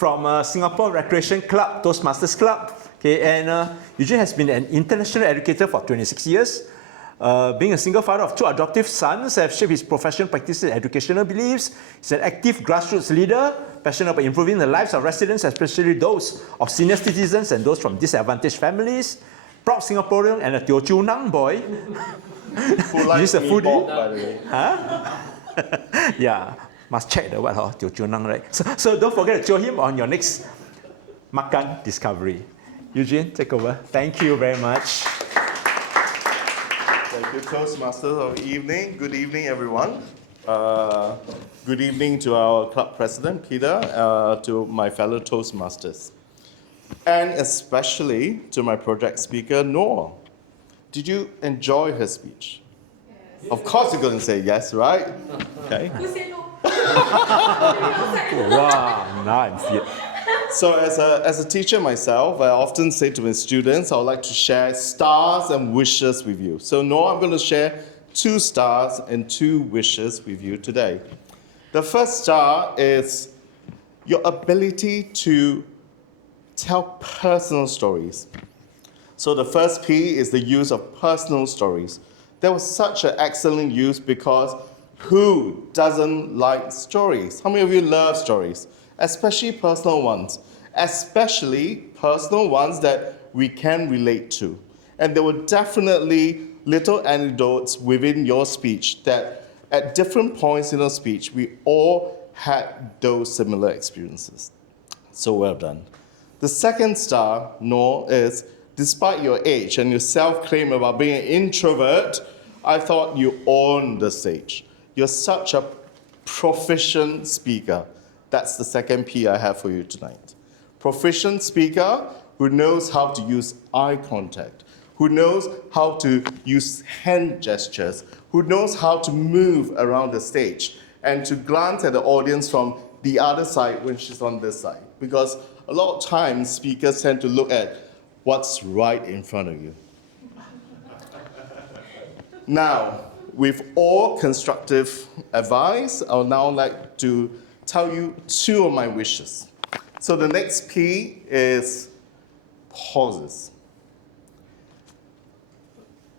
from Singapore Recreation Club, Toastmasters Club. Okay, and Eugene has been an international educator for 26 years. Being a single father of 2 adoptive sons, have shaped his professional practices and educational beliefs. He's an active grassroots leader, passionate about improving the lives of residents, especially those of senior citizens and those from disadvantaged families. Proud Singaporean and a Teochew Nang boy. Who likes a foodie? meatball, by the way? Huh? Yeah, must check the what, Teochew Nang, right? So don't forget to show him on your next Makan Discovery. Eugene, take over. Thank you very much. Thank you, Toastmasters of the evening. Good evening, everyone. Good evening to our club president, Peter, to my fellow Toastmasters, and especially to my project speaker, Noor. Did you enjoy her speech? Yes. Of course you're going to say yes, right? Okay. Who said no? Wow, now I'm feared. So as a teacher myself, I often say to my students, I would like to share stars and wishes with you. So Noor, I'm going to share 2 stars and 2 wishes with you today. The first star is your ability to tell personal stories. So the first P is the use of personal stories. That was such an excellent use because who doesn't like stories? How many of you love stories? Especially personal ones. Especially personal ones that we can relate to. And there were definitely little anecdotes within your speech that at different points in your speech, we all had those similar experiences. So well done. The second star, Noor, is despite your age and your self-claim about being an introvert, I thought you owned the stage. You're such a proficient speaker. That's the second P I have for you tonight. Proficient speaker who knows how to use eye contact, who knows how to use hand gestures, who knows how to move around the stage and to glance at the audience from the other side when she's on this side. Because a lot of times speakers tend to look at what's right in front of you. Now, with all constructive advice, I would now like to tell you 2 of my wishes. So the next P is pauses.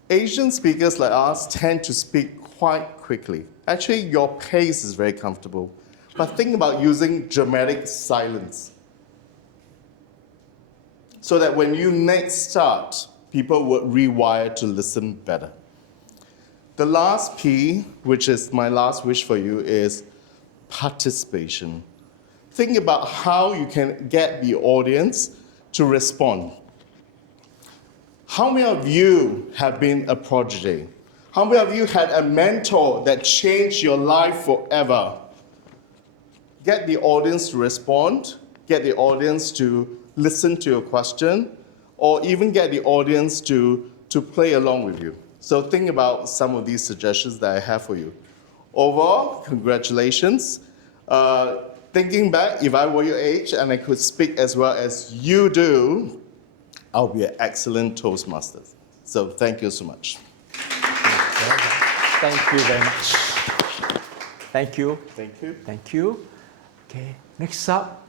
Asian speakers like us tend to speak quite quickly. Actually, your pace is very comfortable. But think about using dramatic silence. So that when you next start, people would rewire to listen better. The last P, which is my last wish for you, is participation. Think about how you can get the audience to respond. How many of you have been a prodigy? How many of you had a mentor that changed your life forever? Get the audience to respond, get the audience to listen to your question, or even get the audience to play along with you. So think about some of these suggestions that I have for you. Overall, congratulations. Thinking back, if I were your age and I could speak as well as you do, I'll be an excellent Toastmaster. So thank you so much. Thank you very much. Thank you. Thank you. Thank you. Okay, next up,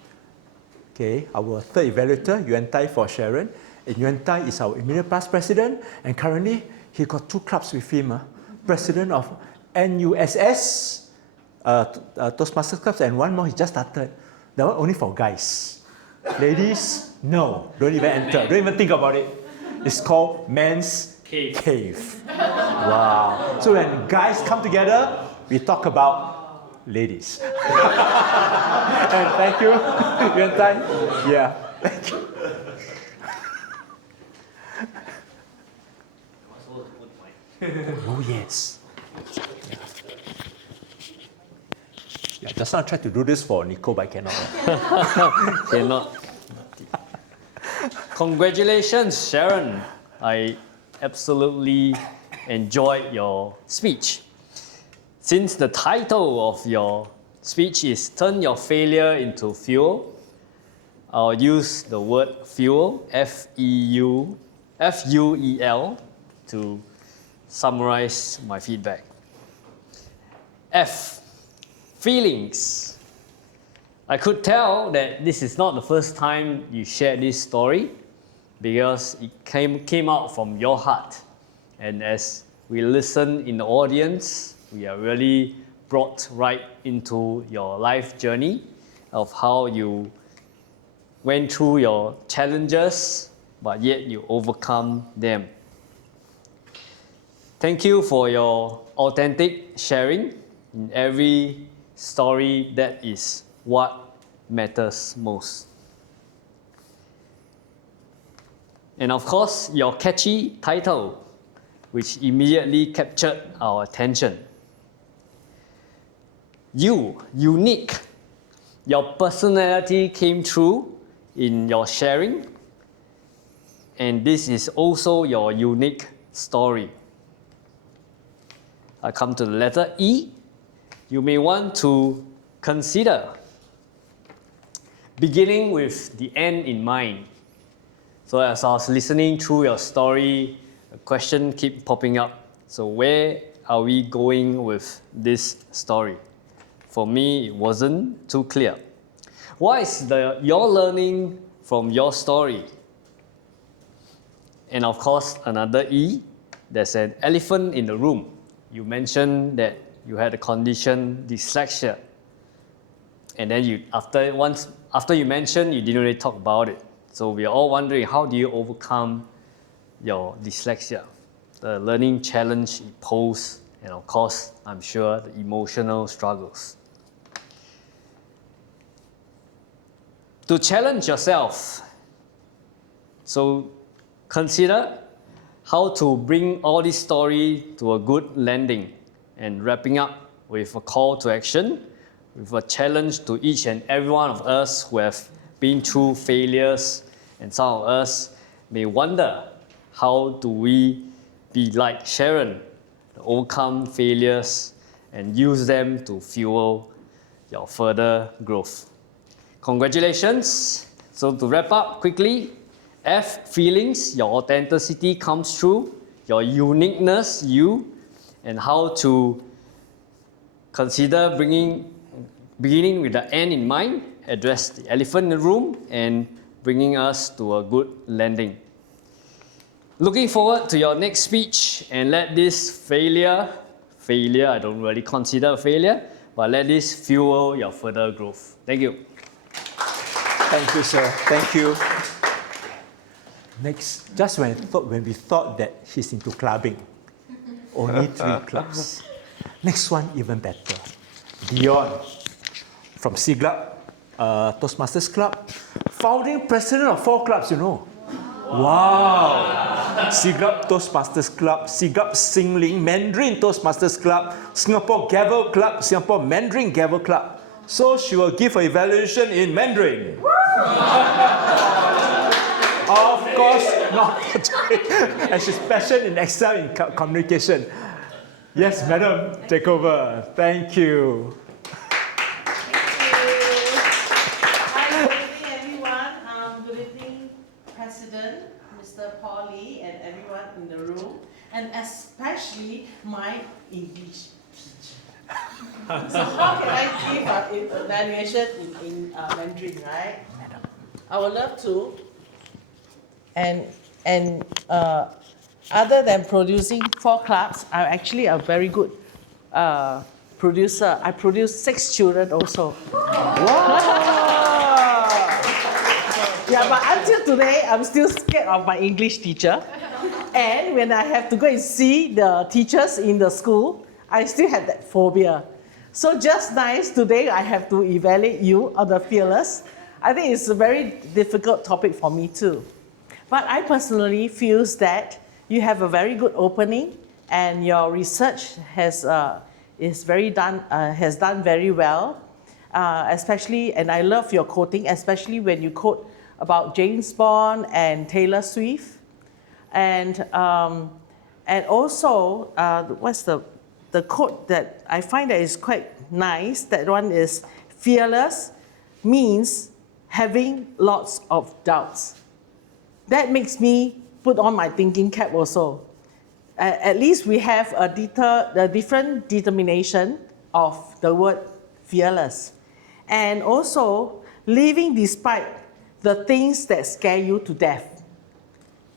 okay, our third evaluator, Yuan Tai for Sharon. And Yuan Tai is our immediate past president, and currently he got 2 clubs with him. President of NUSS, Toastmasters clubs, and 1 more he just started. That one only for guys. Ladies, no, don't even enter, don't even think about it. It's called Men's Cave. Wow. So when guys come together, we talk about ladies. And thank you, Yuan Tai. Yeah, thank you. Oh yes. Yeah, just now I tried to do this for Nico, but I cannot. Cannot. Congratulations, Sharon. I absolutely enjoyed your speech. Since the title of your speech is Turn Your Failure into Fuel, I'll use the word fuel, F-E-U-F-U-E-L, to summarize my feedback. F, feelings. I could tell that this is not the first time you shared this story because it came out from your heart. And as we listen in the audience, we are really brought right into your life journey of how you went through your challenges, but yet you overcome them. Thank you for your authentic sharing. In every story, that is what matters most. And of course, your catchy title, which immediately captured our attention. You, unique. Your personality came through in your sharing, and this is also your unique story. I come to the letter E. You may want to consider beginning with the end in mind. So as I was listening through your story, a question kept popping up. So where are we going with this story? For me, it wasn't too clear. What is your learning from your story? And of course, another E, there's an elephant in the room. You mentioned that you had a condition, dyslexia. And then after you mentioned, you didn't really talk about it. So we are all wondering, how do you overcome your dyslexia? The learning challenge it poses, and of course, I'm sure the emotional struggles. To challenge yourself, so consider how to bring all this story to a good landing and wrapping up with a call to action, with a challenge to each and every one of us who have been through failures, and some of us may wonder, how do we be like Sharon, to overcome failures and use them to fuel your further growth. Congratulations. So to wrap up quickly, F, feelings, your authenticity comes through, your uniqueness, you, and how to consider beginning with the end in mind, address the elephant in the room, and bringing us to a good landing. Looking forward to your next speech, and let this failure, I don't really consider a failure, but let this fuel your further growth. Thank you. Thank you, sir. Thank you. Next, just when we thought that he's into clubbing, only 3 clubs. Next one, even better. Dion, from Siglap, Toastmasters Club, founding president of 4 clubs, you know. Wow! Siglap Toastmasters Club, Siglap Singling, Mandarin Toastmasters Club, Singapore Gavel Club, Singapore Mandarin Gavel Club. So she will give her evaluation in Mandarin. Of course not. And she's passionate in excel in communication. Yes, madam, take over. Thank you. Hi, good evening, everyone. Good evening, President, Mr. Paul Lee, and everyone in the room, and especially my English teacher. So how can I give an evaluation in Mandarin, right? I would love to. And other than producing 4 clubs, I'm actually a very good producer. I produce 6 children also. Wow! Yeah, but until today, I'm still scared of my English teacher. And when I have to go and see the teachers in the school, I still have that phobia. So just nice, today I have to evaluate you on the fearless. I think it's a very difficult topic for me too. But I personally feel that you have a very good opening, and your research has done very well. Especially, and I love your quoting, especially when you quote about James Bond and Taylor Swift, and also what's the quote that I find that is quite nice. That one is, fearless means having lots of doubts. That makes me put on my thinking cap also. At least we have a different determination of the word fearless. and also living despite the things that scare you to death.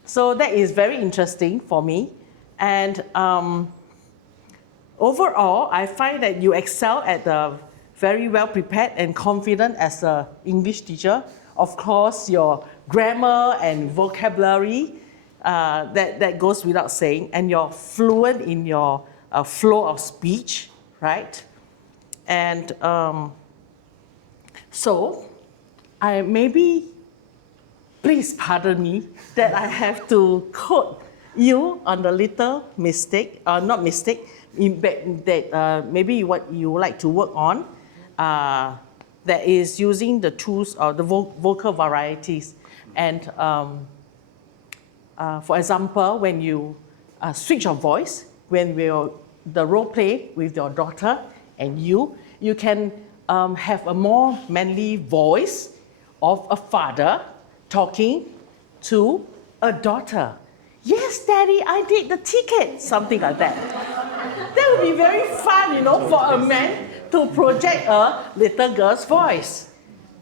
So that is very interesting for me. And overall, I find that you excel at the very well prepared and confident as an English teacher. Of course, your grammar and vocabulary, that goes without saying, and you're fluent in your flow of speech, right? And so, please pardon me that I have to quote you on the little mistake, not mistake, that maybe what you would like to work on, that is using the tools or the vocal varieties. And for example, when you switch your voice, when the role play with your daughter and you can have a more manly voice of a father talking to a daughter. Yes, Daddy, I did the ticket, something like that. That would be very fun, for a man to project a little girl's voice.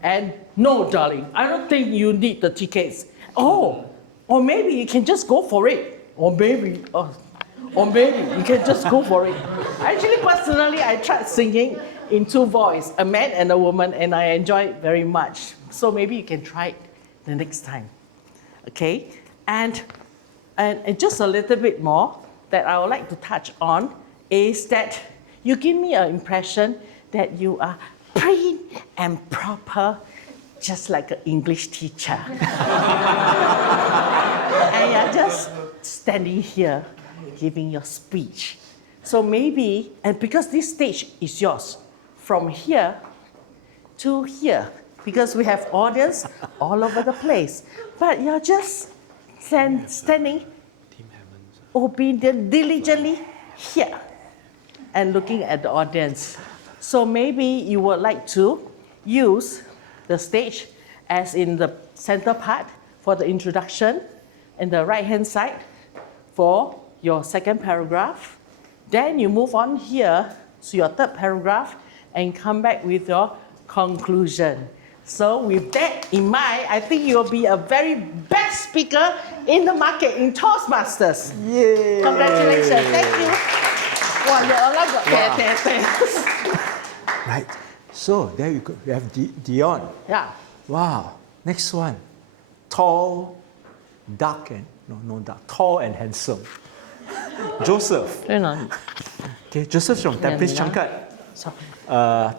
And no, darling, I don't think you need the tickets. Oh, or maybe you can just go for it. Or maybe you can just go for it. Actually, personally, I tried singing in two voices, a man and a woman, and I enjoyed it very much. So maybe you can try it the next time. Okay? And just a little bit more that I would like to touch on is that you give me an impression that you are prim and proper, just like an English teacher. And you're just standing here giving your speech. So maybe, and because this stage is yours, from here to here, because we have audience all over the place, but you're just standing obedient, diligently here and looking at the audience. So maybe you would like to use the stage as in the center part for the introduction and the right-hand side for your second paragraph. Then you move on here to your third paragraph and come back with your conclusion. So with that in mind, I think you'll be a very best speaker in the market in Toastmasters. Yay! Congratulations, thank you. Wow, you're allowed to Right. So there you go. We have Dion. Yeah. Wow. Next one. Tall, dark and no dark. Tall and handsome. Joseph. Okay, Joseph from Tampines Changkat.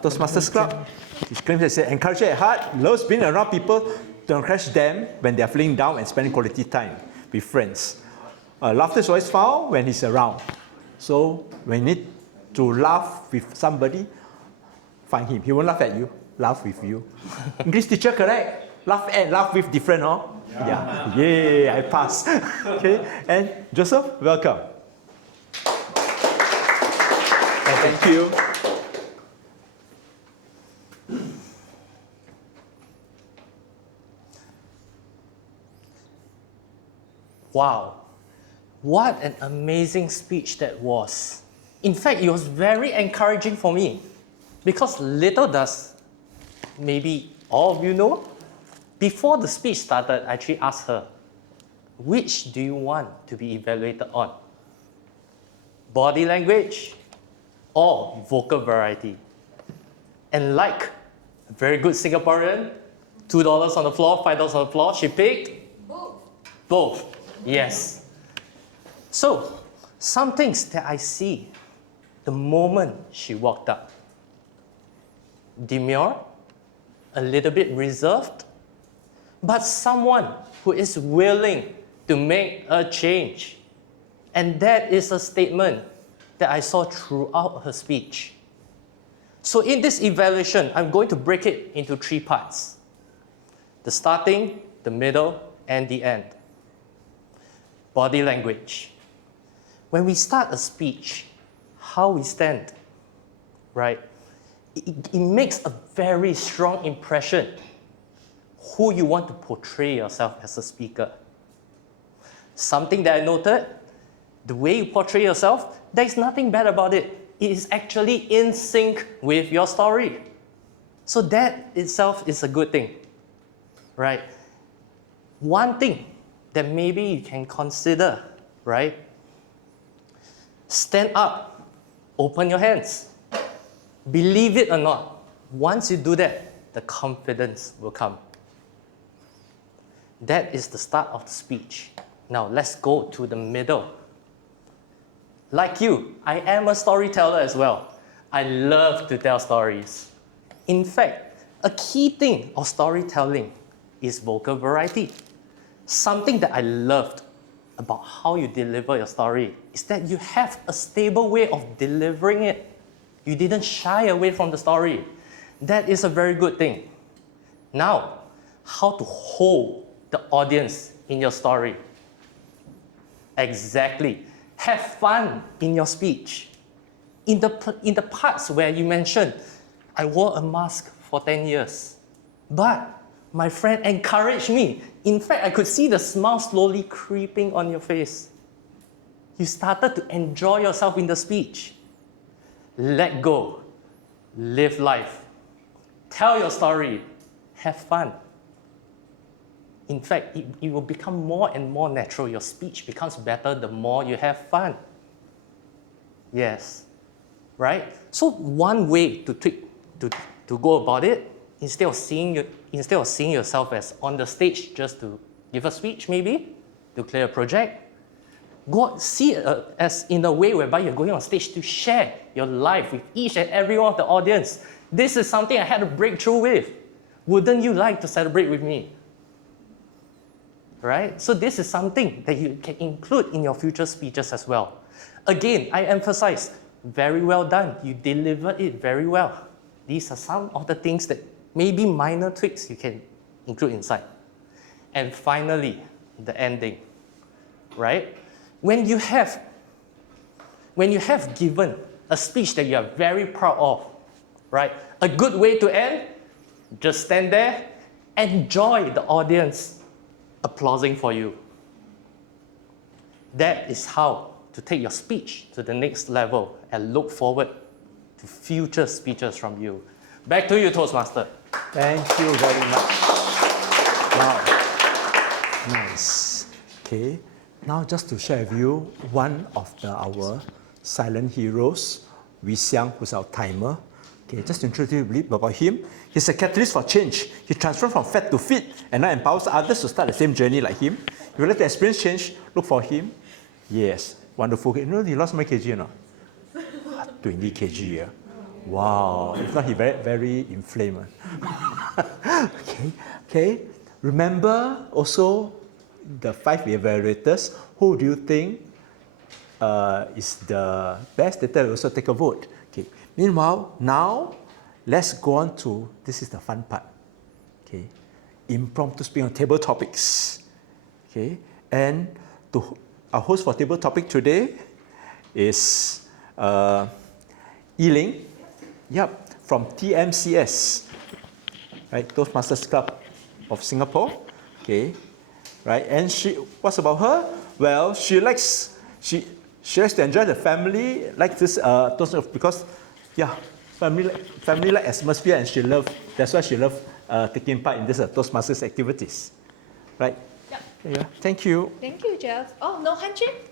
Toastmasters Club. His claims that say, encourager at heart, loves being around people to encourage them when they are feeling down and spending quality time with friends. Laughter is always found when he's around. So when you need to laugh with somebody, find him. He won't laugh at you, laugh with you. English teacher, correct? Laugh with different, huh? Yeah. Yay, I passed. Okay, and Joseph, welcome. Thank you. Wow, what an amazing speech that was. In fact, it was very encouraging for me because little does maybe all of you know, before the speech started, I actually asked her, which do you want to be evaluated on? Body language or vocal variety? And like a very good Singaporean, $2 on the floor, $5 on the floor, she picked both. Yes. So, some things that I see the moment she walked up. Demure, a little bit reserved, but someone who is willing to make a change. And that is a statement that I saw throughout her speech. So in this evaluation, I'm going to break it into 3 parts. The starting, the middle, and the end. Body language. When we start a speech, how we stand, right? It makes a very strong impression who you want to portray yourself as a speaker. Something that I noted, the way you portray yourself, there's nothing bad about it. It is actually in sync with your story. So that itself is a good thing, right? One thing that maybe you can consider, right? Stand up, open your hands. Believe it or not, once you do that, the confidence will come. That is the start of the speech. Now let's go to the middle. Like you, I am a storyteller as well. I love to tell stories. In fact, a key thing of storytelling is vocal variety. Something that I loved about how you deliver your story is that you have a stable way of delivering it. You didn't shy away from the story. That is a very good thing. Now, how to hold the audience in your story. Exactly. Have fun in your speech. In the parts where you mentioned, I wore a mask for 10 years, but my friend encouraged me. In fact, I could see the smile slowly creeping on your face. You started to enjoy yourself in the speech. Let go. Live life. Tell your story. Have fun. In fact, it will become more and more natural. Your speech becomes better the more you have fun. Yes. Right? So one way to go about it, instead of seeing yourself as on the stage just to give a speech maybe, to clear a project, see it as in a way whereby you're going on stage to share your life with each and every one of the audience. This is something I had a breakthrough with. Wouldn't you like to celebrate with me? Right? So this is something that you can include in your future speeches as well. Again, I emphasize, very well done. You delivered it very well. These are some of the things that maybe minor tweaks you can include inside. And finally, the ending, right? When you have given a speech that you are very proud of, right? A good way to end, just stand there, enjoy the audience applauding for you. That is how to take your speech to the next level and look forward to future speeches from you. Back to you, Toastmaster. Thank you very much. Wow. Nice. Okay. Now just to share with you one of our silent heroes, Wee Xiang, who's our timer. Okay, just to introduce you a bit about him. He's a catalyst for change. He transformed from fat to fit and now empowers others to start the same journey like him. If you'd like to experience change, look for him. Yes, wonderful. You know he lost how many kg or not? 20 kg. Yeah. Wow. If not, he very inflamed. Okay. Remember also the 5 evaluators. Who do you think is the best? Later, also take a vote. Okay. Meanwhile, now let's go on to, this is the fun part. Okay. Impromptu speaking on table topics. Okay. And our host for table topic today is Yiling. Yep, from TMCS, right? Toastmasters Club of Singapore. Okay. Right. And what's about her? Well, she likes to enjoy the family, like this Toastmasters, because family-like atmosphere, and that's why she loves taking part in this Toastmasters activities. Right? Yeah. Yeah. Thank you. Thank you, Jeff. Oh, no handshake?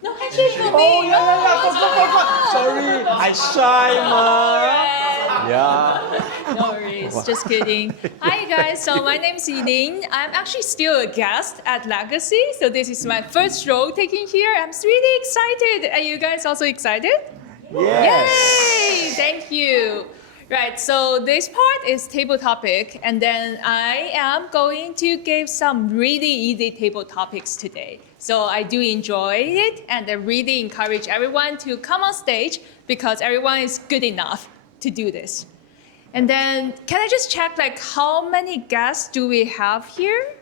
No handshake for me. Oh, yeah. Sorry, I shy, ma. Yeah. No worries, just kidding. Hi guys, so my name is Yiling. I'm actually still a guest at Legacy, so this is my first role taking here. I'm really excited. Are you guys also excited? Yes. Yay! Thank you. Right, so this part is table topic, and then I am going to give some really easy table topics today. So I do enjoy it, and I really encourage everyone to come on stage because everyone is good enough to do this. And then, can I just check, like, how many guests do we have here?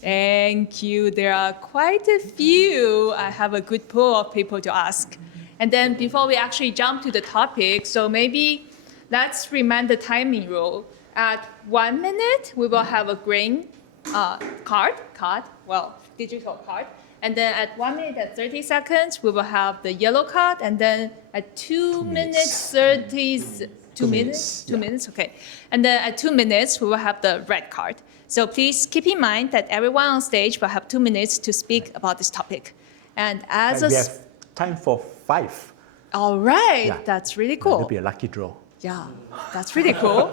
Thank you. There are quite a few. I have a good pool of people to ask. And then before we actually jump to the topic, so maybe let's remind the timing rule. At 1 minute, we will have a green digital card. And then at 1 minute and 30 seconds, we will have the yellow card. And then at 2 minutes 30, 2 minutes? 2 minutes, okay. And then at 2 minutes, we will have the red card. So please keep in mind that everyone on stage will have 2 minutes to speak about this topic. And as We have time for 5. all right, Yeah. that's really It'll cool. be a lucky draw. Yeah, that's really cool.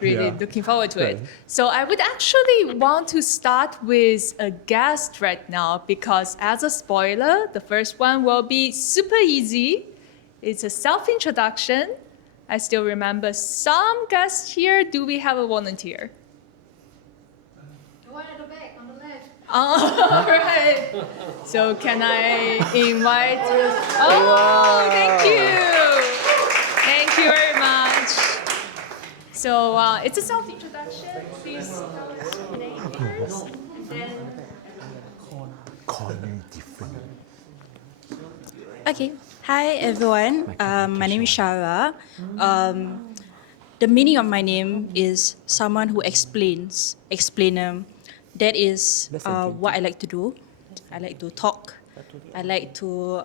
Really Yeah. looking forward to it. So I would actually want to start with a guest right now because as a spoiler, the first one will be super easy. It's a self-introduction. I still remember some guests here. Do we have a volunteer? The one at the back on the left. All right. So can I invite? Oh, thank you. Thank you very much. So it's a self-introduction. Please tell us your name first, and then. Call me different. Okay. Hi everyone. My name is Shara. The meaning of my name is someone who explains. Explainer. That is what I like to do. I like to talk. I like to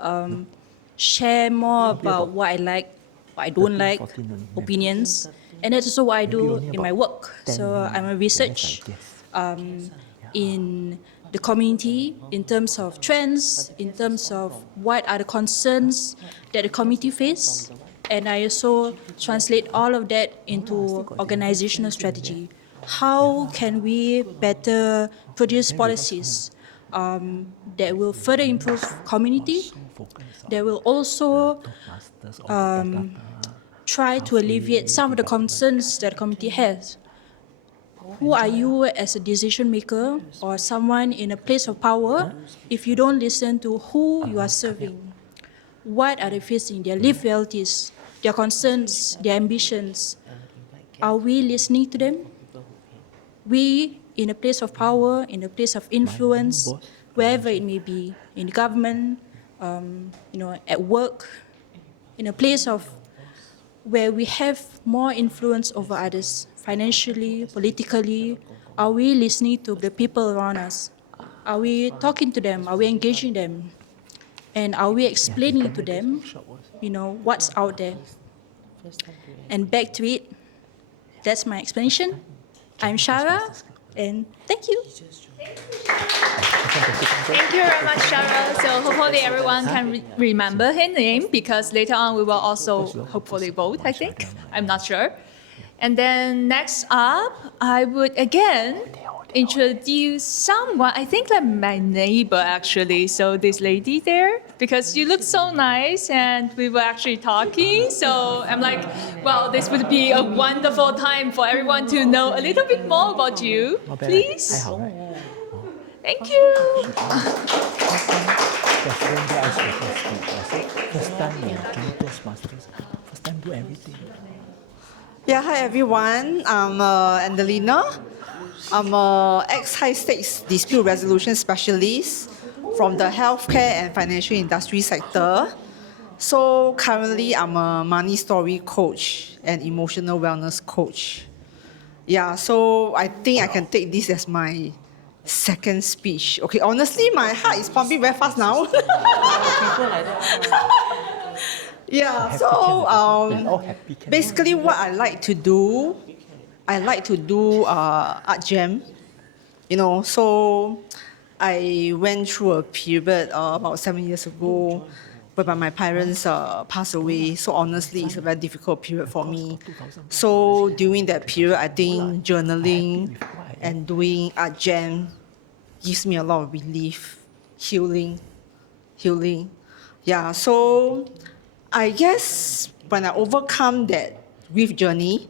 share more about what I like, what I don't like, opinions, and that's also what I do in my work. So I'm a research in the community in terms of trends, in terms of what are the concerns that the community face, and I also translate all of that into organizational strategy. How can we better produce policies that will further improve community, that will also try to alleviate some of the concerns that the community has. Who are you as a decision maker or someone in a place of power if you don't listen to who you are serving? What are they facing? Their lived realities, their concerns, their ambitions. Are we listening to them? We, in a place of power, in a place of influence, wherever it may be, in the government, at work, in a place of where we have more influence over others, financially, politically, are we listening to the people around us? Are we talking to them? Are we engaging them? And are we explaining to them, what's out there? And back to it, that's my explanation. I'm Shara, and thank you. Thank you very much, Cheryl. So hopefully everyone can remember her name because later on we will also hopefully vote, I think. I'm not sure. And then next up, I would again introduce someone, I think like my neighbor actually. So this lady there, because you look so nice and we were actually talking. So I'm like, well, this would be a wonderful time for everyone to know a little bit more about you. Please. Thank you. First time doing Toastmasters. First time do everything. Yeah, hi everyone. I'm Angelina. I'm an ex-high-stakes dispute resolution specialist from the healthcare and financial industry sector. So currently, I'm a money story coach and emotional wellness coach. Yeah, so I think I can take this as my second speech. Okay, honestly, my heart is pumping very fast now. Yeah, so basically what I like to do art jam. So I went through a period about 7 years ago whereby my parents passed away. So honestly, it's a very difficult period for me. So during that period, I think journaling and doing art jam gives me a lot of relief, healing. Yeah, so I guess when I overcome that grief journey,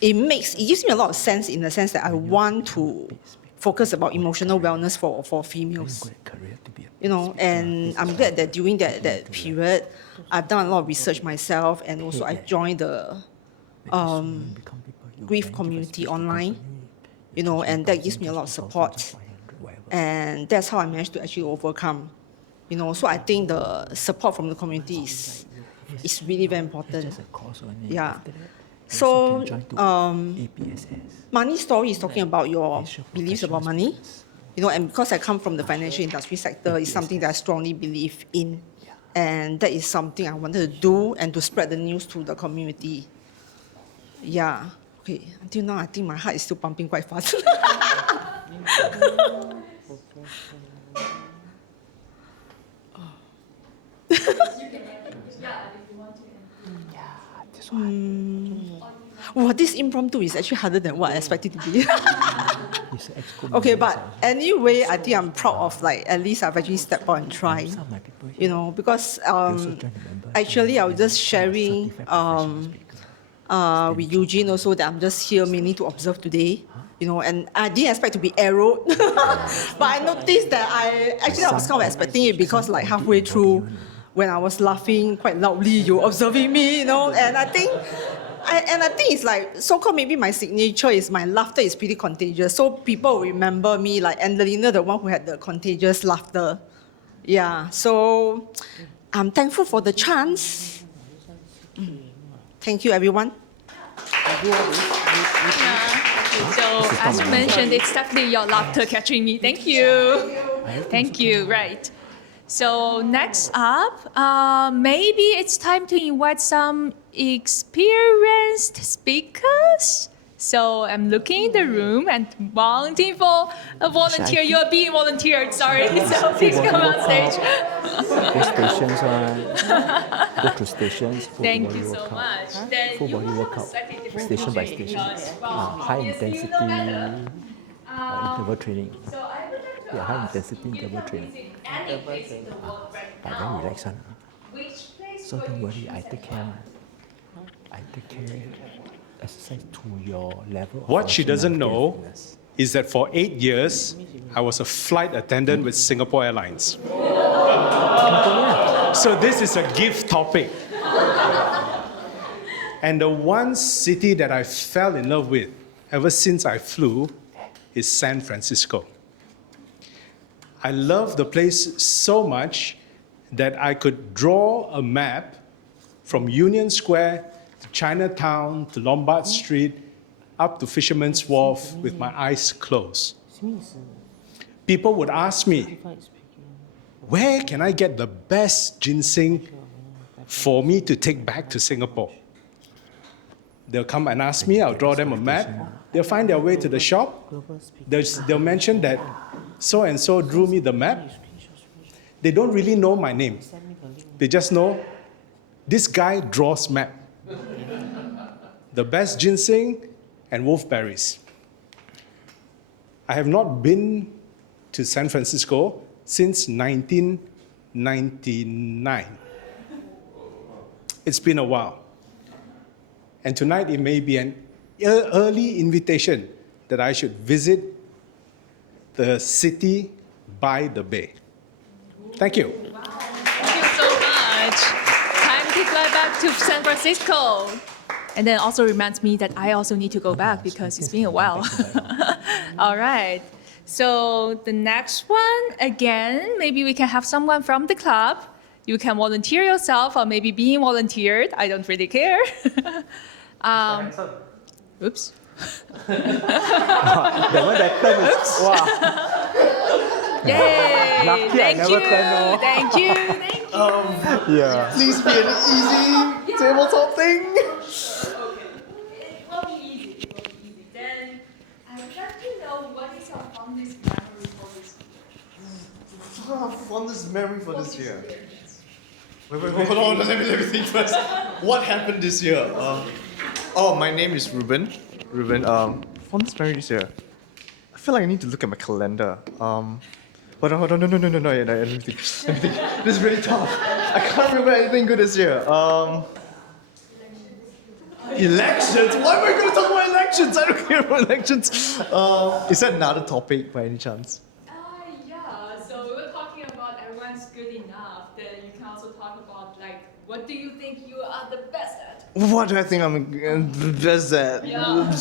it gives me a lot of sense in the sense that I want to focus about emotional wellness for females. And I'm glad that during that period, I've done a lot of research myself, and also I joined the grief community online, and that gives me a lot of support. And that's how I managed to actually overcome. So I think the support from the community is really very important. Yeah. So, money story is talking about your beliefs about money, and because I come from the financial industry sector, it's something that I strongly believe in. And that is something I wanted to do and to spread the news to the community. Yeah. Okay, until now, I think my heart is still pumping quite fast. Wow, this impromptu is actually harder than what I expected it to be. Okay, but anyway, I think I'm proud of like at least I've actually stepped out and tried. You know, because actually I was just sharing with Eugene also that I'm just here mainly to observe today. You know, and I didn't expect to be arrowed, but I noticed that I was kind of expecting it because like halfway through, when I was laughing quite loudly, you're observing me, you know, and I think it's like, so-called maybe my signature is my laughter is pretty contagious. So people remember me like Angelina, the one who had the contagious laughter. Yeah, so I'm thankful for the chance. Thank you, everyone. So as you mentioned, it's definitely your laughter catching me. Thank you. Thank you. Right. So next up, maybe it's time to invite some experienced speakers. So I'm looking in the room and wanting for a volunteer. You are being volunteered, sorry. So please come on stage. Go stations, go to stations. Thank you so much. Then Full you body will have a workout, slightly different station by approach station. because, well, High obviously you intensity know better. interval training. So I would like to Yeah, high ask intensity if you interval can training. visit any place in the world right But now. very relaxed one. Which place So will don't you worry, I choose take and care. why? I take care. Exercise to your level. Of What she doesn't functionality and know fitness. is that for 8 years, I was a flight attendant with Singapore Airlines. So this is a gift topic. And the one city that I fell in love with ever since I flew is San Francisco. I love the place so much that I could draw a map from Union Square to Chinatown to Lombard Street up to Fisherman's Wharf with my eyes closed. People would ask me, where can I get the best ginseng for me to take back to Singapore? They'll come and ask me, I'll draw them a map. They'll find their way to the shop. They'll mention that so-and-so drew me the map. They don't really know my name. They just know this guy draws map. The best ginseng and wolfberries. I have not been to San Francisco since 1999. It's been a while. And tonight it may be an early invitation that I should visit the city by the bay. Thank you. Thank you so much. Time to fly back to San Francisco. And then also reminds me that I also need to go back because it's been a while. All right. So the next one, again, maybe we can have someone from the club. You can volunteer yourself or maybe being volunteered. I don't really care. Oops. The one that turned is, wow. Yay! Lucky I Thank never you. turned, no. Thank you. Thank you. Yeah. Please be an easy tabletop thing. It will be easy. It will be easy. Then I would like to know what is your fondest memory for this year? Fondest memory for this year. Wait, hold on. Let me think first. What happened this year? My name is Ruben. Fondest memory this year. I feel like I need to look at my calendar. Hold on. No. Let me think. This is really tough. I can't remember anything good this year. Elections? Why am I going to talk about elections? I don't care about elections. Is that another topic by any chance? Yeah, so we were talking about everyone's good enough. Then you can also talk about like, what do you think you are the best at? What do I think I'm the best at? Yeah.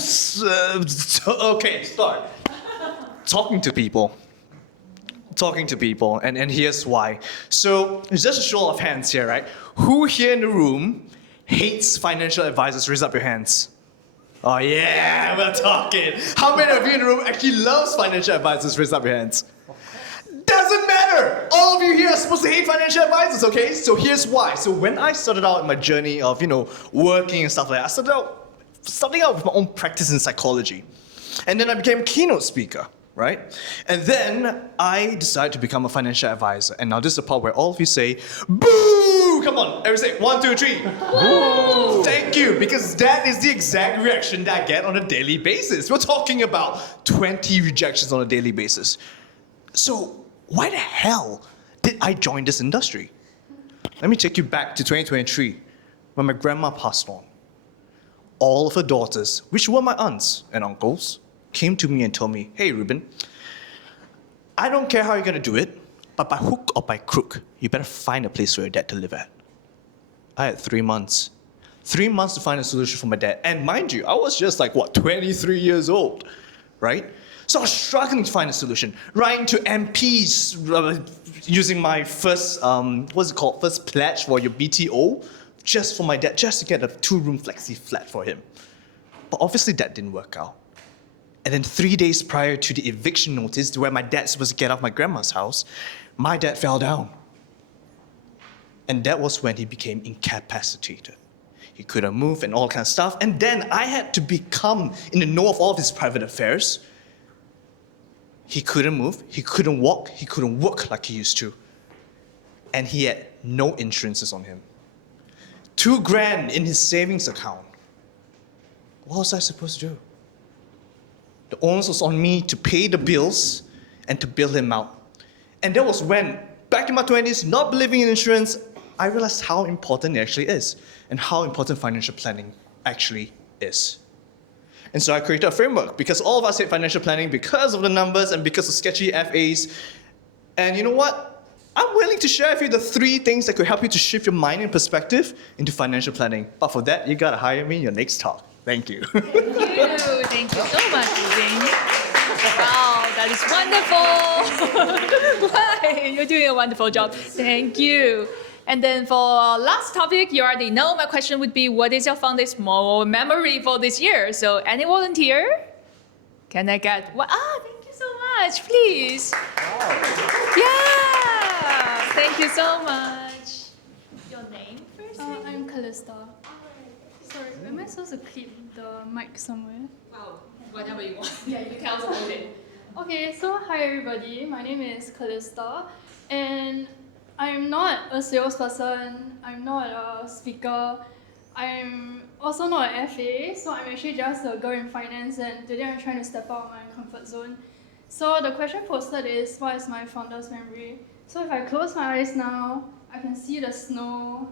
Okay, start. Talking to people, and here's why. So, it's just a show of hands here, right? Who here in the room hates financial advisors? Raise up your hands. Oh yeah, we're talking. How many of you in the room actually loves financial advisors? Raise up your hands. Doesn't matter. All of you here are supposed to hate financial advisors, okay? So here's why. So when I started out in my journey of, working and stuff like that, I starting out with my own practice in psychology. And then I became a keynote speaker, right? And then I decided to become a financial advisor. And now this is the part where all of you say, boo! Come on, everyone say, 1, 2, 3. Boo! Thank you, because that is the exact reaction that I get on a daily basis. We're talking about 20 rejections on a daily basis. So why the hell did I join this industry? Let me take you back to 2023, when my grandma passed on. All of her daughters, which were my aunts and uncles, came to me and told me, hey, Ruben, I don't care how you're going to do it, but by hook or by crook, you better find a place for your dad to live at. I had 3 months. 3 months to find a solution for my dad. And mind you, I was just 23 years old, right? So I was struggling to find a solution, writing to MPs, using my first, first pledge for your BTO, just for my dad, just to get a 2-room flexi flat for him. But obviously that didn't work out. And then 3 days prior to the eviction notice, where my dad's supposed to get out of my grandma's house, my dad fell down. And that was when he became incapacitated. He couldn't move and all kind of stuff. And then I had to become in the know of all of his private affairs. He couldn't move, he couldn't walk, he couldn't work like he used to. And he had no insurances on him. $2,000 in his savings account. What was I supposed to do? The onus was on me to pay the bills and to bail him out. And that was when, back in my 20s, not believing in insurance, I realized how important it actually is and how important financial planning actually is. And so I created a framework because all of us hate financial planning because of the numbers and because of sketchy FAs. And you know what? I'm willing to share with you the 3 things that could help you to shift your mind and perspective into financial planning. But for that, you gotta hire me in your next talk. Thank you. Thank you so much, Ruben. Wow, that is wonderful. Right, you're doing a wonderful job. Thank you. And then for last topic, you already know my question would be, what is your fondest memory for this year? So any volunteer? Can I get, thank you so much, please. Wow. Yeah, thank you so much. Your name first? I'm Callista. Sorry, am I supposed to clip the mic somewhere? Wow, whatever you want. Yeah, you can also hold it. Okay, so hi everybody, my name is Callista, and I'm not a salesperson, I'm not a speaker, I'm also not an FA, so I'm actually just a girl in finance, and today I'm trying to step out of my comfort zone. So the question posted is, what is my fondest memory? So if I close my eyes now, I can see the snow,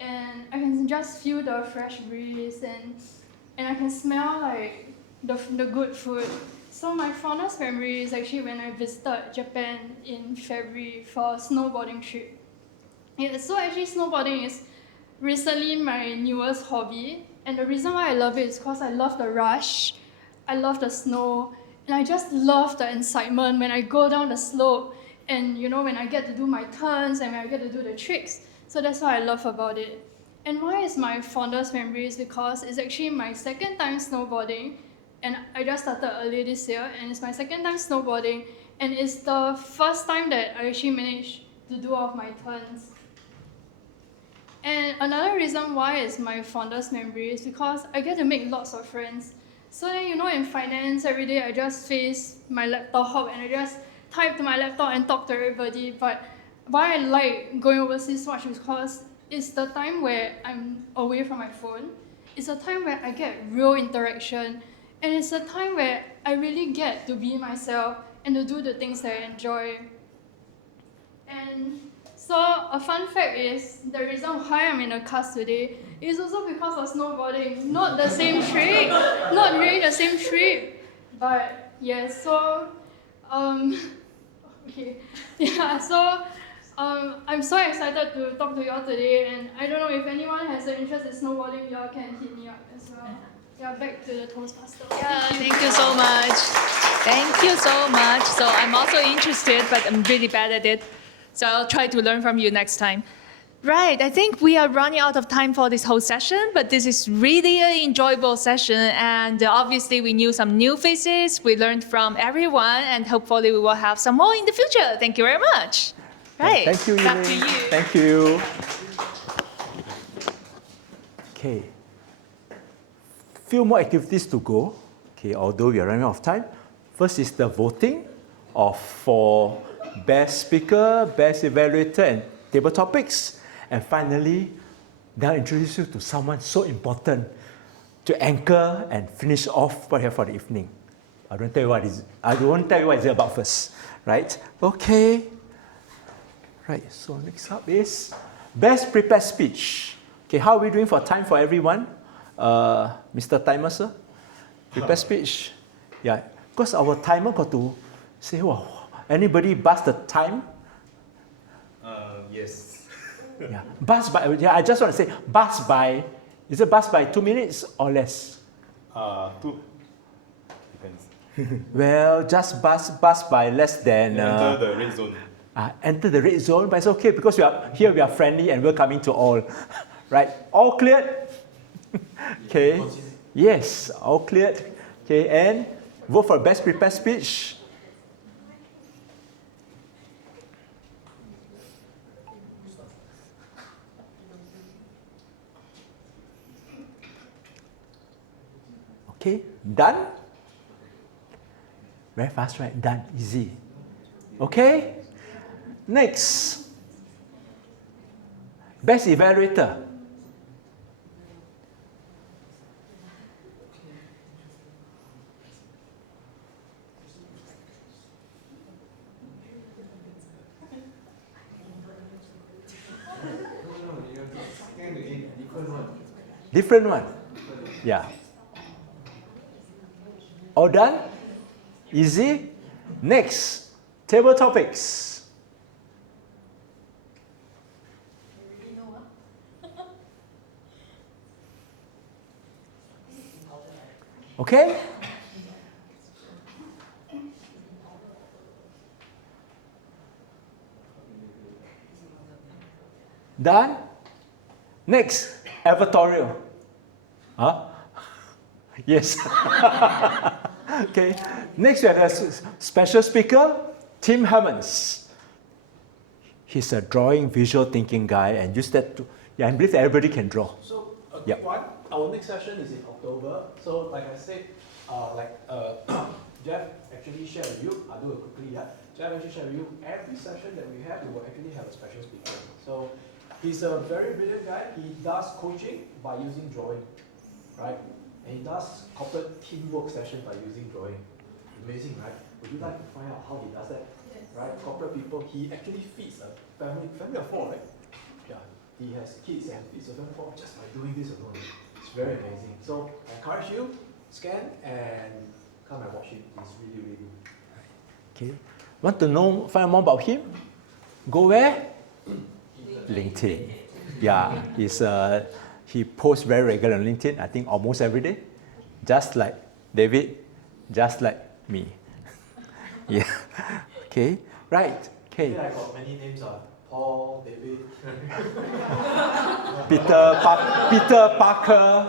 and I can just feel the fresh breeze, and I can smell like the good food. So my fondest memory is actually when I visited Japan in February for a snowboarding trip. Yeah, so actually snowboarding is recently my newest hobby, and the reason why I love it is because I love the rush, I love the snow, and I just love the excitement when I go down the slope, and when I get to do my turns and when I get to do the tricks. So that's what I love about it. And why is my fondest memory is because it's actually my 2nd time snowboarding, and I just started earlier this year, and it's my 2nd time snowboarding, and it's the first time that I actually managed to do all of my turns. And another reason why it's my fondest memory is because I get to make lots of friends. So then, in finance, every day I just face my laptop and I just type to my laptop and talk to everybody. But why I like going overseas so much is because it's the time where I'm away from my phone. It's a time where I get real interaction. And it's a time where I really get to be myself and to do the things that I enjoy. And so a fun fact is, the reason why I'm in a class today is also because of snowboarding. Not the same trip, not really the same trip, but yes, so, okay. Yeah, so I'm so excited to talk to y'all today, and I don't know if anyone has an interest in snowboarding, y'all can hit me up as well. Yeah, back to the Toastmasters. Yeah, thank you so much. Thank you so much. So I'm also interested, but I'm really bad at it. So I'll try to learn from you next time. Right, I think we are running out of time for this whole session, but this is really an enjoyable session, and obviously we knew some new faces, we learned from everyone, and hopefully we will have some more in the future. Thank you very much. Right. Thank you, Back to Elaine. you. Thank you. Okay. Few more activities to go. Okay, although we are running out of time. First is the voting for best speaker, best evaluator, and table topics. And finally, they'll introduce you to someone so important to anchor and finish off what we have for the evening. I won't tell you what it's about first, right? Okay. Right, so next up is best prepared speech. Okay, how are we doing for time for everyone? Mr. Timer, sir? Prepared speech? Yeah, because our timer got to say, wow, anybody bust the time? Yes. Yeah, bust by, yeah, I just want to say, bust by, is it bust by 2 minutes or less? 2. Depends. Well, just bust by less than... Enter the red zone. Enter the red zone, but it's okay because we are friendly and welcoming to all. Right? All cleared? Okay. Yes, all cleared. Okay, and vote for best prepared speech. Okay, done? Very fast, right? Done, easy. Okay? Next, best evaluator. Different one. Yeah. All done? Easy. Next, table topics. Okay? Done? Next, advertorial. Huh? Yes. Okay. Next, we have a special speaker, Tim Hermans. He's a drawing, visual thinking guy and use that to, yeah, I believe that everybody can draw. So, a quick Yep. one. Our next session is in October. So, like I said, Jeff actually shared with you. I'll do it quickly. Yeah. Jeff actually shared with you. Every session that we have, we will actually have a special speaker. So, he's a very brilliant guy. He does coaching by using drawing, right? And he does corporate teamwork session by using drawing. Amazing, right? Would you like to find out how he does that? Yes. Right? Corporate people, he actually feeds a family of 4, right? Yeah. He has kids and feeds a family of 4 just by doing this alone. It's very amazing. So I encourage you, scan and come and watch it. It's really, really good. Okay. Want to know, find out more about him? Go where? LinkedIn. Yeah, he posts very regularly on LinkedIn, I think almost every day. Just like David, just like me. Yeah. Okay, right. Okay. I got many names, Paul, David. Peter Parker.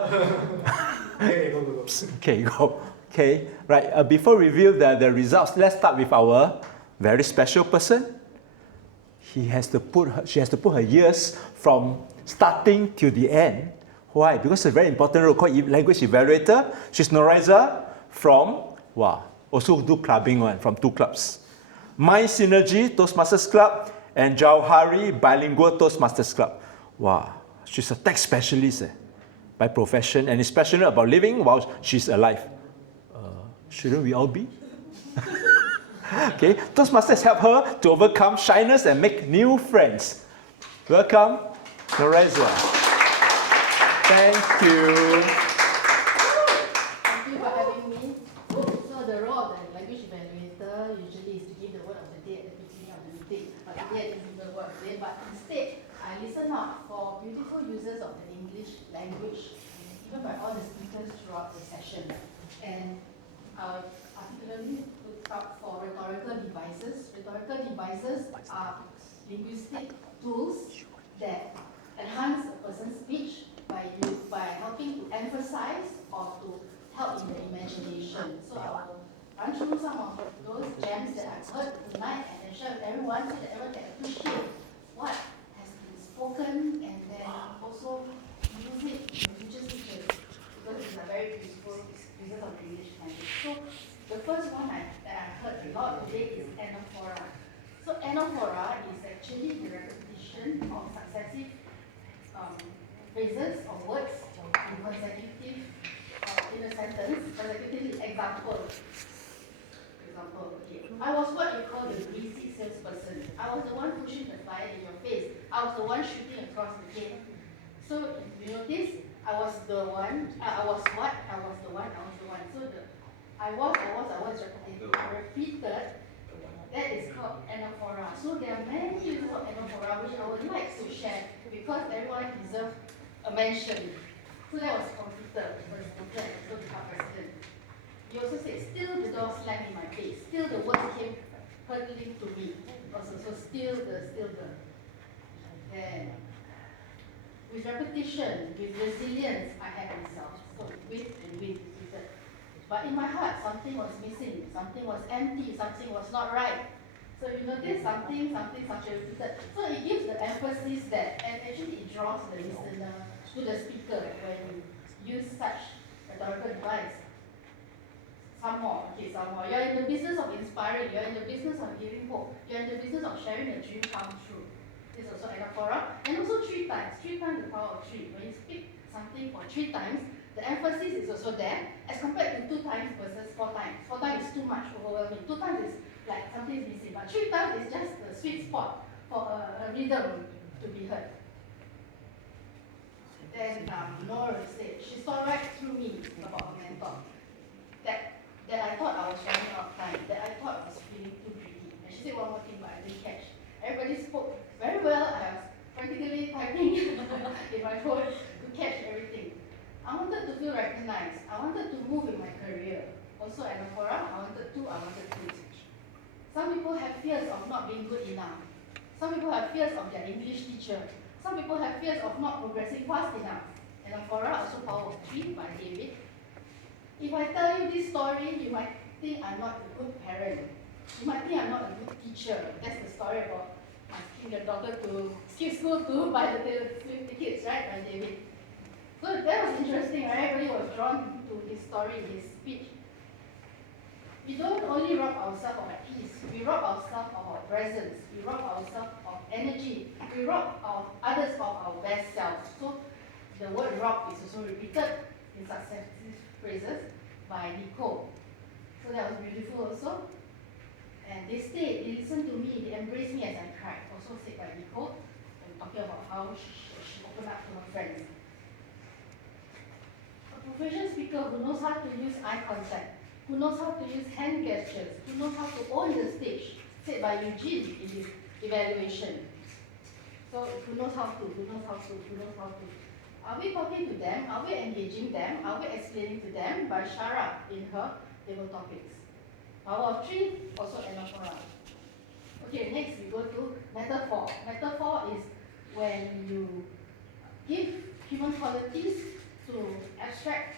Okay, go. Okay, go. Okay, right. Before we review the results, let's start with our very special person. She has to put her years from starting till the end. Why? Because it's a very important role called language evaluator. She's Noriza from, also do clubbing from 2 clubs. My Synergy Toastmasters Club and Jauhari Bilingual Toastmasters Club. Wow, she's a tech specialist by profession and is passionate about living while she's alive. Shouldn't we all be? Okay, Toastmasters help her to overcome shyness and make new friends. Welcome, Noriza. Thank you. Thank you for having me. So the role of the language evaluator usually is to give the word of the day at the beginning of the meeting, but today I didn't give the word of the day, but instead I listen out for beautiful uses of the English language, even by all the speakers throughout the session. And particularly look out for rhetorical devices. Rhetorical devices are linguistic tools that enhance a person's speech by helping to emphasize or to help in the imagination. So I will run through some of those gems that I've heard tonight and share with everyone so that everyone can appreciate what has been spoken and then also use it in the future speeches because it's a very useful pieces of English language. So the first one that I heard a lot today is anaphora. So anaphora is actually the repetition of successive phrases or words in consecutive in a sentence, consecutively. Example, okay. I was what you call the greasy salesperson. I was the one pushing the flyer in your face. I was the one shooting across the gate. So if you notice, I was the one. I was what? I was the one. I was the one. So the I was repetitive. I repeated. That is called anaphora. So there are many uses of anaphora which I would like to share because everyone deserves a mention. So that was computer, for example, and also the Part President. He also said, still the door slammed in my face. Still the words came hurtling to me. Also, so still the. Then, with repetition, with resilience, I had myself. So with and with repeated. But in my heart, something was missing. Something was empty. Something was not right. So you notice something repeated. So it gives the emphasis that, and actually it draws the listener to the speaker when you use such rhetorical device. Some more. You're in the business of inspiring. You're in the business of giving hope. You're in the business of sharing a dream come true. This is also anaphora. And also 3 times. 3 times the power of 3. When you speak something for 3 times, the emphasis is also there as compared to 2 times versus 4 times. 4 times is too much, overwhelming. 2 times is like something is missing. But 3 times is just the sweet spot for a rhythm to be heard. Then Nora said, she saw right through me about a mentor. That I thought I was running out of time, that I thought I was feeling too greedy. And she said one more thing, but I didn't catch. Everybody spoke very well. I was practically typing in my phone to catch everything. I wanted to feel recognized. I wanted to move in my career. Also anaphora, I wanted to. Some people have fears of not being good enough. Some people have fears of their English teacher. Some people have fears of not progressing fast enough. Anaphora, also Power of 3 by David. If I tell you this story, you might think I'm not a good parent. You might think I'm not a good teacher. That's the story about asking the daughter to skip school to buy the swim tickets, right, by David. So that was interesting, right? Everybody was drawn to his story, his speech. We don't only rob ourselves of our peace, we rob ourselves of our presence, we rob ourselves of energy, we rob others of our best selves. So the word rob is also repeated in successive phrases by Nicole. So that was beautiful also. And they stayed, they listened to me, they embraced me as I cried. Also said by Nicole, and talking about how she opened up to her friends. A professional speaker who knows how to use eye contact, who knows how to use hand gestures, who knows how to own the stage, said by Eugene in his evaluation. So who knows how to. Are we talking to them? Are we engaging them? Are we explaining to them? By Shara in her table topics. Power of 3, also anaphora. Okay, next we go to metaphor. Metaphor is when you give human qualities to abstract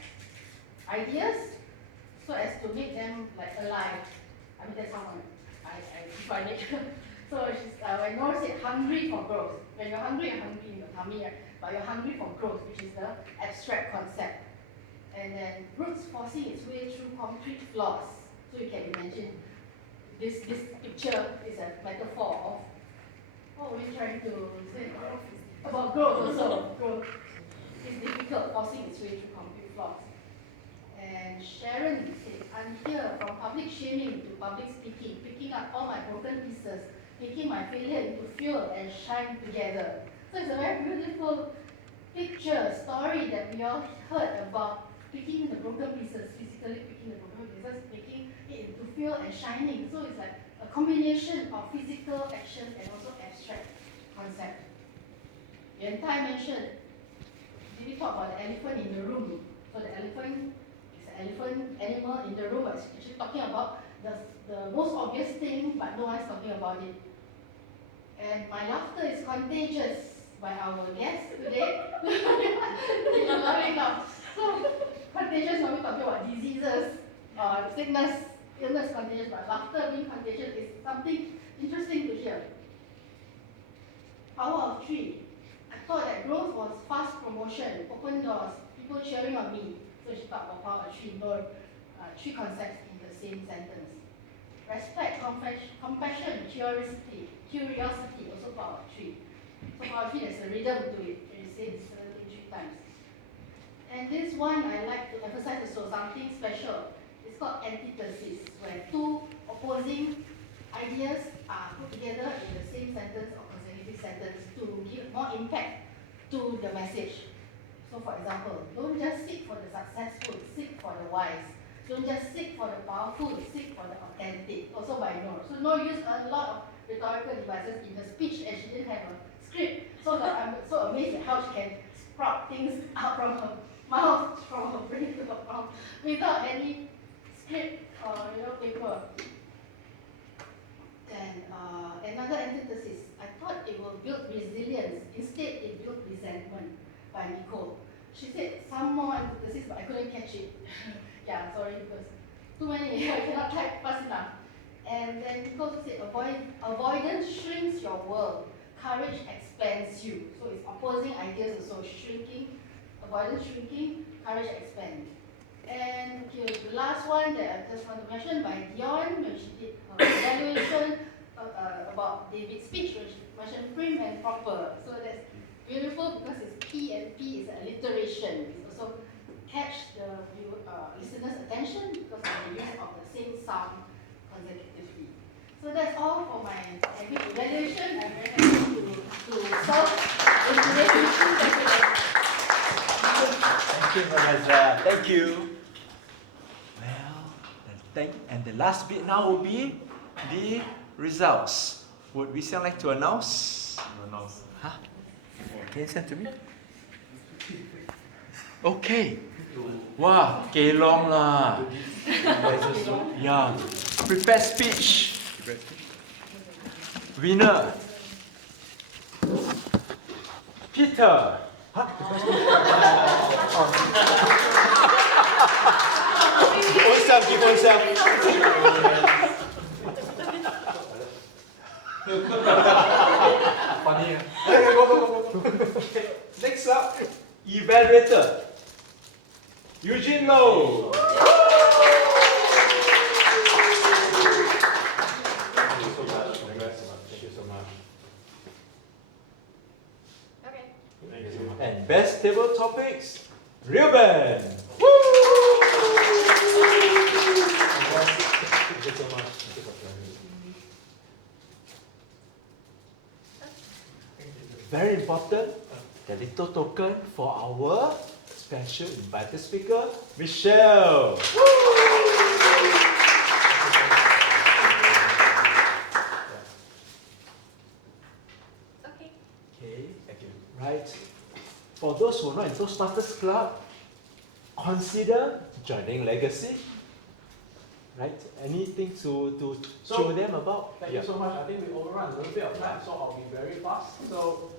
ideas so as to make them like alive. I mean, that's how I define it. So when Nora said hungry for growth. When you're hungry in your tummy, right? But you're hungry for growth, which is the abstract concept. And then roots forcing its way through concrete floors. So you can imagine this picture is a metaphor of what we're trying to say about growth also. Growth is difficult, forcing its way through concrete floors. And Sharon said, I'm here from public shaming to public speaking, picking up all my broken pieces, making my failure into fuel and shine together. So it's a very beautiful picture, story that we all heard about picking the broken pieces, physically picking the broken pieces, making it into fuel and shining. So it's like a combination of physical action and also abstract concept. Yuan Tai mentioned, did we talk about the elephant in the room? So the elephant is an elephant animal in the room, it's actually talking about the most obvious thing, but no one's talking about it. And my laughter is contagious by our guest today. You're laughing now. So contagious when we're talking about diseases or sickness. illness contagious, but laughter being contagious is something interesting to hear. Power of 3. I thought that growth was fast promotion, open doors, people cheering on me. So she talked about power of 3, no, 3 concepts in the same sentence. Respect, compassion, curiosity, also power of 3. So power of 3, there's a rhythm to it, when you say this 3 times. And this one I like to emphasize also something special. It's called antithesis, where 2 opposing ideas are put together in the same sentence or consecutive sentence to give more impact to the message. So for example, don't just seek for the successful, seek for the wise. Don't just seek for the powerful, seek for the authentic. Also by Noor. So Noor used a lot of rhetorical devices in her speech and she didn't have a script. So like, I'm so amazed at how she can sprout things out from her mouth, from her brain to her mouth, without any script or paper. Then another antithesis, I thought it will build resilience. Instead, it built resentment by Nicole. She said some more antithesis, but I couldn't catch it. Yeah, sorry, because too many, I cannot type fast enough. And then Nicole said avoidance shrinks your world, courage expands you. So it's opposing ideas also, shrinking, avoidance shrinking, courage expand. And okay, the last one that I just want to mention by Dion, when she did her evaluation about David's speech, when she mentioned prim and proper. So that's beautiful because it's P and P is alliteration. It's also catch the listener's attention because of the use of the same sound consecutively. So that's all for my language evaluation. I'm very happy to solve the evaluation. Thank you, Vanessa. Thank you. Well, and the last bit now will be the results. Would we sound like to announce? Announce. Huh? Can you send to me? Okay. Wow, kelong lah. Yeah. Prepared speech. Winner. Peter. Huh? Ownself, give ownself. Funny. Okay, go. Okay. Next up, evaluator. Eugene Low. Thank you so much. Okay. Thank you so much. And best table topics, Reuben. Woo! Thank you so much. Thank you for sharing. Very important, the little token for our special invited speaker, Michelle. Okay. Okay, thank you. Right. For those who are not in Toastmasters Club, consider joining Legacy. Right? Anything to show them about? Thank you so much. I think we overrun a little bit of time, so I'll be very fast. So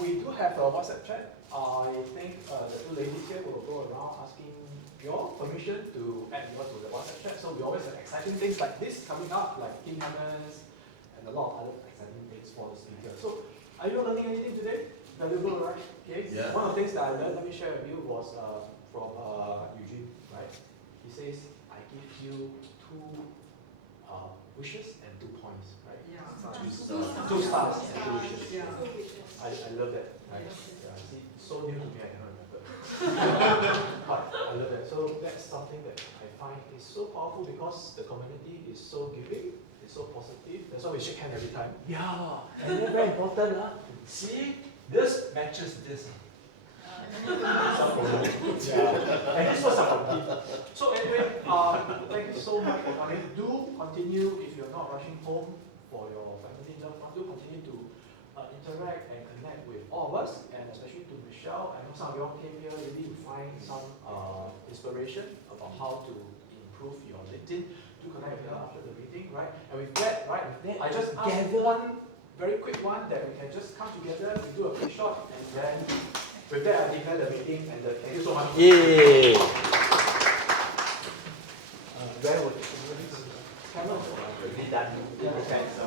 we do have a WhatsApp chat. I think the 2 ladies here will go around asking your permission to add you to the WhatsApp chat. So we always have exciting things like this coming up, like team hammers and a lot of other exciting things for the speaker. So are you learning anything today? Valuable, right? Okay. Yeah. One of the things that I learned, let me share with you, was from Eugene, right? He says, I give you 2 wishes and 2 points, right? Yeah. 2 stars and 2 wishes. I love that, right? Yeah, see, so new to me, I cannot remember. But I love that. So that's something that I find is so powerful because the community is so giving, it's so positive. That's why we shake hands every time. Yeah, and then very important, see, this matches this. Yeah. And this was supportive. So anyway, thank you so much for coming. Do continue, if you're not rushing home for your family loved one, do continue to interact and connect with all of us, and especially to Michelle. I know some of you all came here really to find some inspiration about how to improve your LinkedIn. Do connect with her after the meeting, right? And with that, right, I just asked one very quick one that we can just come together, we do a quick shot, and then with that, I declare the meeting, and thank you so much. Yay! Where would done. Okay.